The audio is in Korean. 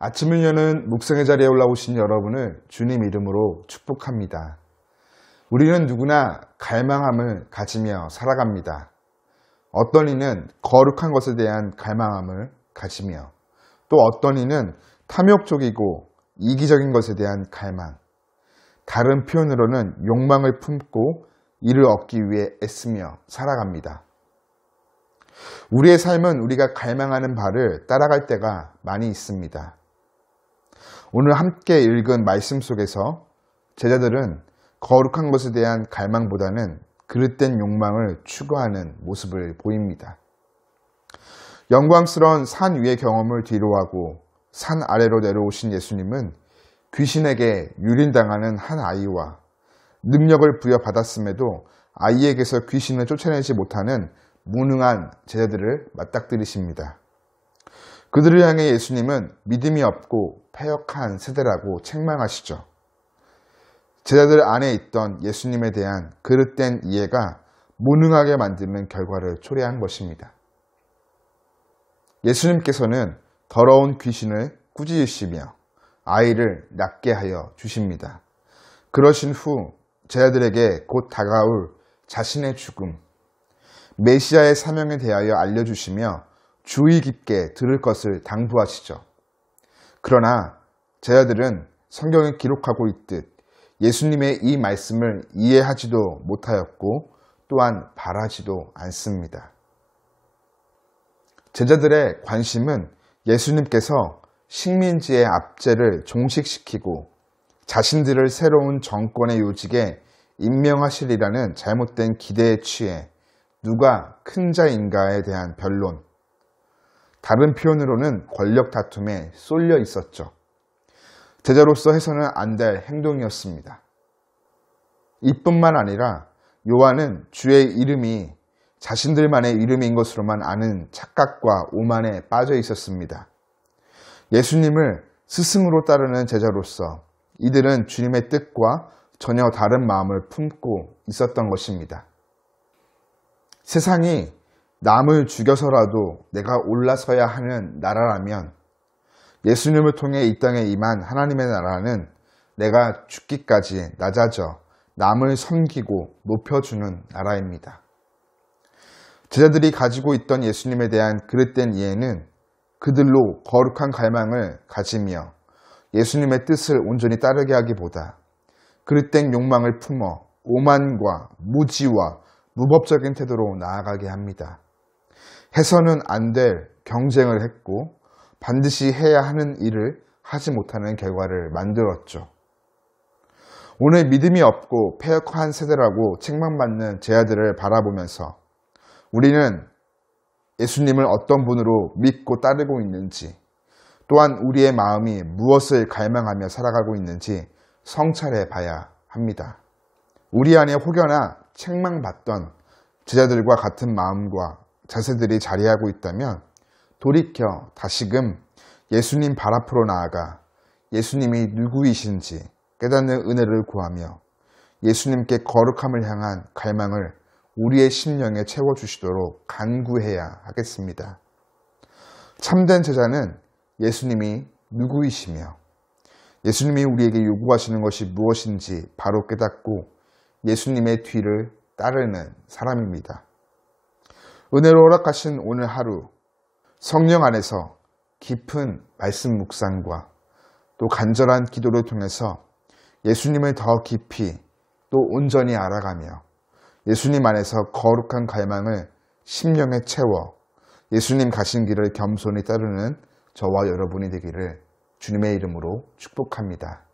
아침을 여는 묵상의 자리에 올라오신 여러분을 주님 이름으로 축복합니다. 우리는 누구나 갈망함을 가지며 살아갑니다. 어떤 이는 거룩한 것에 대한 갈망함을 가지며, 또 어떤 이는 탐욕적이고 이기적인 것에 대한 갈망, 다른 표현으로는 욕망을 품고 이를 얻기 위해 애쓰며 살아갑니다. 우리의 삶은 우리가 갈망하는 바를 따라갈 때가 많이 있습니다. 오늘 함께 읽은 말씀 속에서 제자들은 거룩한 것에 대한 갈망보다는 그릇된 욕망을 추구하는 모습을 보입니다. 영광스러운 산 위의 경험을 뒤로하고 산 아래로 내려오신 예수님은 귀신에게 유린당하는 한 아이와 능력을 부여받았음에도 아이에게서 귀신을 쫓아내지 못하는 무능한 제자들을 맞닥뜨리십니다. 그들을 향해 예수님은 믿음이 없고 패역한 세대라고 책망하시죠. 제자들 안에 있던 예수님에 대한 그릇된 이해가 무능하게 만드는 결과를 초래한 것입니다. 예수님께서는 더러운 귀신을 꾸짖으시며 아이를 낫게 하여 주십니다. 그러신 후 제자들에게 곧 다가올 자신의 죽음, 메시아의 사명에 대하여 알려주시며 주의 깊게 들을 것을 당부하시죠. 그러나 제자들은 성경에 기록하고 있듯 예수님의 이 말씀을 이해하지도 못하였고 또한 바라지도 않습니다. 제자들의 관심은 예수님께서 식민지의 압제를 종식시키고 자신들을 새로운 정권의 요직에 임명하시리라는 잘못된 기대에 취해 누가 큰 자인가에 대한 변론, 다른 표현으로는 권력 다툼에 쏠려 있었죠. 제자로서 해서는 안 될 행동이었습니다. 이뿐만 아니라 요한은 주의 이름이 자신들만의 이름인 것으로만 아는 착각과 오만에 빠져 있었습니다. 예수님을 스승으로 따르는 제자로서 이들은 주님의 뜻과 전혀 다른 마음을 품고 있었던 것입니다. 세상이 남을 죽여서라도 내가 올라서야 하는 나라라면 예수님을 통해 이 땅에 임한 하나님의 나라는 내가 죽기까지 낮아져 남을 섬기고 높여주는 나라입니다. 제자들이 가지고 있던 예수님에 대한 그릇된 이해는 그들로 거룩한 갈망을 가지며 예수님의 뜻을 온전히 따르게 하기보다 그릇된 욕망을 품어 오만과 무지와 무법적인 태도로 나아가게 합니다. 해서는 안 될 경쟁을 했고 반드시 해야 하는 일을 하지 못하는 결과를 만들었죠. 오늘 믿음이 없고 패역한 세대라고 책망받는 제자들을 바라보면서 우리는 예수님을 어떤 분으로 믿고 따르고 있는지, 또한 우리의 마음이 무엇을 갈망하며 살아가고 있는지 성찰해 봐야 합니다. 우리 안에 혹여나 책망받던 제자들과 같은 마음과 자세들이 자리하고 있다면 돌이켜 다시금 예수님 발 앞으로 나아가 예수님이 누구이신지 깨닫는 은혜를 구하며 예수님께 거룩함을 향한 갈망을 우리의 심령에 채워주시도록 간구해야 하겠습니다. 참된 제자는 예수님이 누구이시며 예수님이 우리에게 요구하시는 것이 무엇인지 바로 깨닫고 예수님의 뒤를 따르는 사람입니다. 은혜로 허락하신 오늘 하루 성령 안에서 깊은 말씀 묵상과 또 간절한 기도를 통해서 예수님을 더 깊이 또 온전히 알아가며 예수님 안에서 거룩한 갈망을 심령에 채워 예수님 가신 길을 겸손히 따르는 저와 여러분이 되기를 주님의 이름으로 축복합니다.